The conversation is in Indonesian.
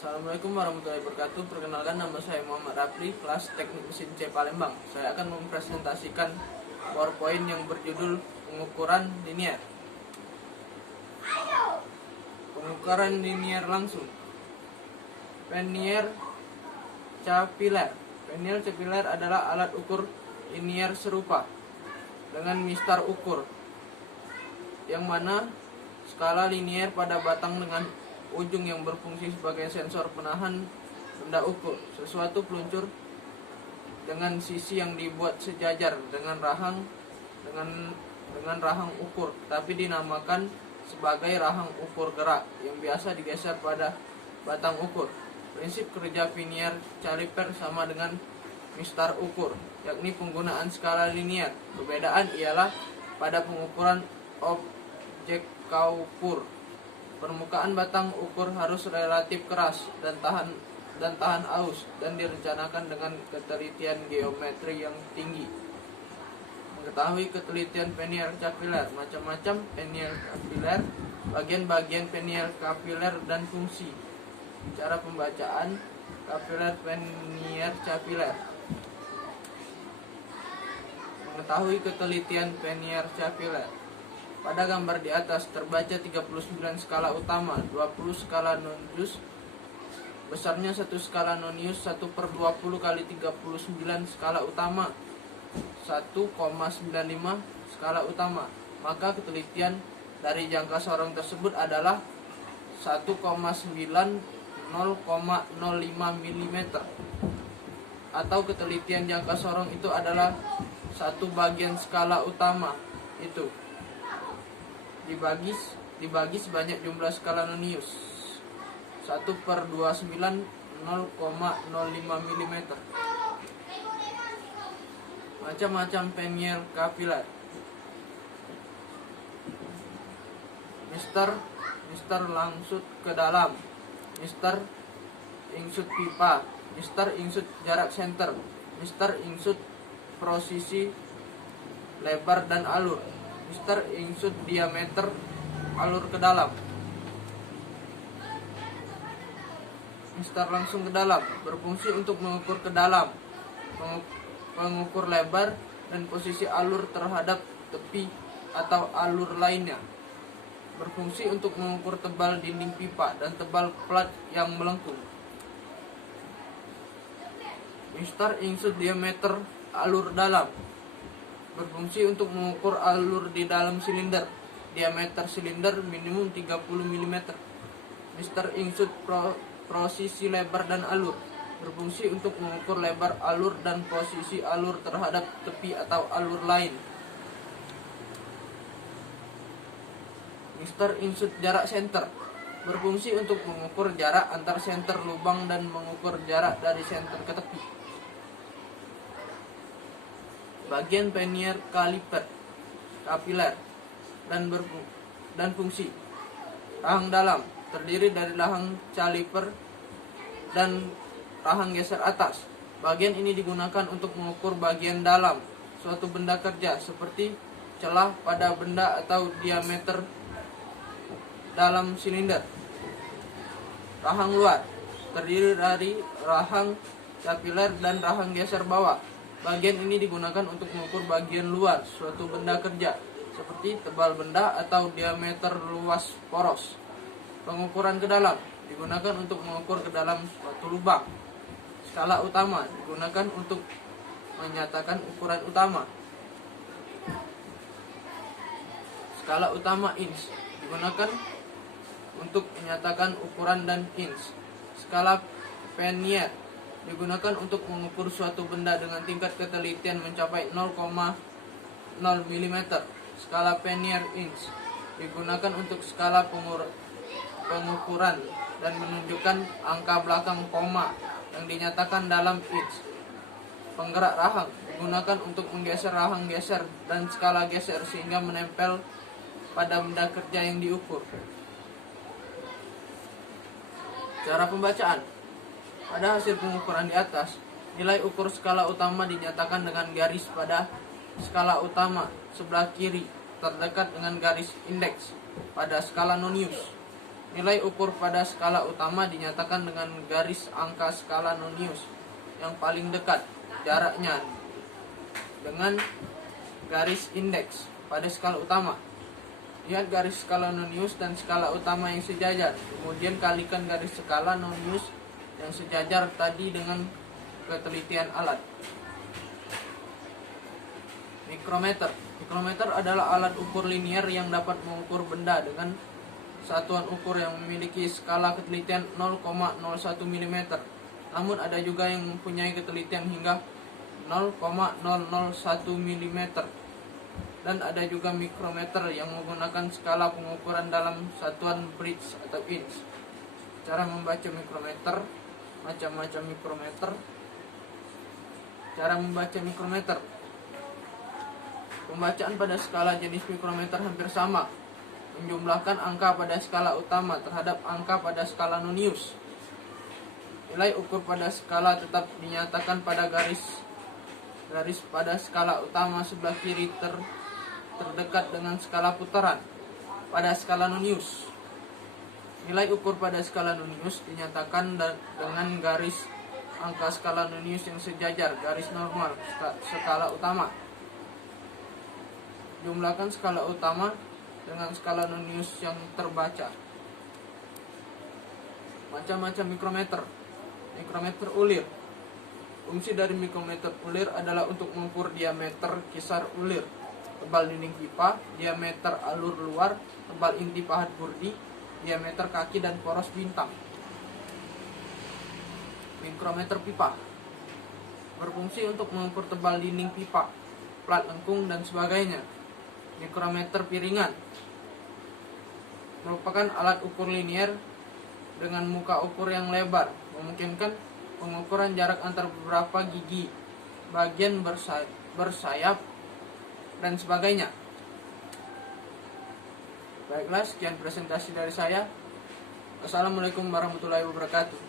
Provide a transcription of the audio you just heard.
Assalamualaikum warahmatullahi wabarakatuh. Perkenalkan, nama saya Muhammad Rafli, kelas Teknik Mesin C Palembang. Saya akan mempresentasikan PowerPoint yang berjudul pengukuran linier. Pengukuran linier langsung. Vernier capillaire. Vernier capillaire adalah alat ukur linier serupa dengan mistar ukur, yang mana skala linier pada batang dengan ujung yang berfungsi sebagai sensor penahan benda ukur. Sesuatu peluncur dengan sisi yang dibuat sejajar dengan rahang ukur, tapi dinamakan sebagai rahang ukur gerak yang biasa digeser pada batang ukur. Prinsip kerja vernier caliper sama dengan mistar ukur, yakni penggunaan skala linier. Perbedaan ialah pada pengukuran objek kaukur. Permukaan batang ukur harus relatif keras dan tahan aus, dan direncanakan dengan ketelitian geometri yang tinggi. Mengetahui ketelitian vernier capillaire. Macam-macam vernier capillaire, bagian-bagian vernier capillaire dan fungsi. Cara pembacaan capillaire vernier capillaire. Mengetahui ketelitian vernier capillaire. Pada gambar di atas terbaca 39 skala utama, 20 skala nonius, besarnya 1 skala nonius 1/20 kali 39 skala utama, 1,95 skala utama. Maka ketelitian dari jangka sorong tersebut adalah 1,90,05 mm, atau ketelitian jangka sorong itu adalah 1 bagian skala utama itu dibagi sebanyak jumlah skala nonius, 1/29 0,05 mm. Macam-macam vernier capillaire. Mistar langsut ke dalam, mistar insut pipa, mistar insut jarak senter, mistar insut posisi lebar dan alur, mistar insut diameter alur ke dalam. Mistar langsung ke dalam berfungsi untuk mengukur ke dalam, mengukur lebar dan posisi alur terhadap tepi atau alur lainnya. Berfungsi untuk mengukur tebal dinding pipa dan tebal plat yang melengkung. Mistar insut diameter alur dalam berfungsi untuk mengukur alur di dalam silinder. Diameter silinder minimum 30 mm. Mistar insut posisi lebar dan alur berfungsi untuk mengukur lebar alur dan posisi alur terhadap tepi atau alur lain. Mistar insut jarak senter berfungsi untuk mengukur jarak antar senter lubang dan mengukur jarak dari senter ke tepi. Bagian vernier capillaire dan fungsi. Rahang dalam terdiri dari rahang caliper dan rahang geser atas. Bagian ini digunakan untuk mengukur bagian dalam suatu benda kerja, seperti celah pada benda atau diameter dalam silinder. Rahang luar terdiri dari rahang capillaire dan rahang geser bawah. Bagian ini digunakan untuk mengukur bagian luar suatu benda kerja, seperti tebal benda atau diameter luas poros. Pengukuran ke dalam digunakan untuk mengukur ke dalam suatu lubang. Skala utama digunakan untuk menyatakan ukuran utama. Skala utama inch digunakan untuk menyatakan ukuran dan inch. Skala vernier digunakan untuk mengukur suatu benda dengan tingkat ketelitian mencapai 0,0 mm. Skala vernier inch digunakan untuk skala pengukuran dan menunjukkan angka belakang koma yang dinyatakan dalam inch. Penggerak rahang digunakan untuk menggeser rahang geser dan skala geser sehingga menempel pada benda kerja yang diukur. Cara pembacaan. Pada hasil pengukuran di atas, nilai ukur skala utama dinyatakan dengan garis pada skala utama sebelah kiri terdekat dengan garis indeks pada skala nonius. Nilai ukur pada skala utama dinyatakan dengan garis angka skala Nonius yang paling dekat jaraknya dengan garis indeks pada skala utama. Lihat garis skala Nonius dan skala utama yang sejajar, kemudian kalikan garis skala Nonius yang sejajar tadi dengan ketelitian alat. Mikrometer. Mikrometer adalah alat ukur linear yang dapat mengukur benda dengan satuan ukur yang memiliki skala ketelitian 0,01 mm. Namun ada juga yang mempunyai ketelitian hingga 0,001 mm. Dan ada juga mikrometer yang menggunakan skala pengukuran dalam satuan Brits atau inch. Cara membaca mikrometer, macam-macam mikrometer. Cara membaca mikrometer. Pembacaan pada skala jenis mikrometer hampir sama, menjumlahkan angka pada skala utama terhadap angka pada skala Nonius. Nilai ukur pada skala tetap dinyatakan pada garis pada skala utama sebelah kiri terdekat dengan skala putaran pada skala Nonius. Nilai ukur pada skala Nonius dinyatakan dengan garis angka skala Nonius yang sejajar garis normal skala utama. Jumlahkan skala utama dengan skala Nonius yang terbaca. Macam-macam mikrometer. Mikrometer ulir. Fungsi dari mikrometer ulir adalah untuk mengukur diameter kisar ulir, tebal dinding pipa, diameter alur luar, tebal inti pahat burdi, diameter kaki dan poros bintang. Mikrometer pipa berfungsi untuk mengukur tebal dinding pipa, plat lengkung dan sebagainya. Mikrometer piringan merupakan alat ukur linear dengan muka ukur yang lebar, memungkinkan pengukuran jarak antar beberapa gigi, bagian bersayap, dan sebagainya. Baiklah, sekian presentasi dari saya. Wassalamualaikum warahmatullahi wabarakatuh.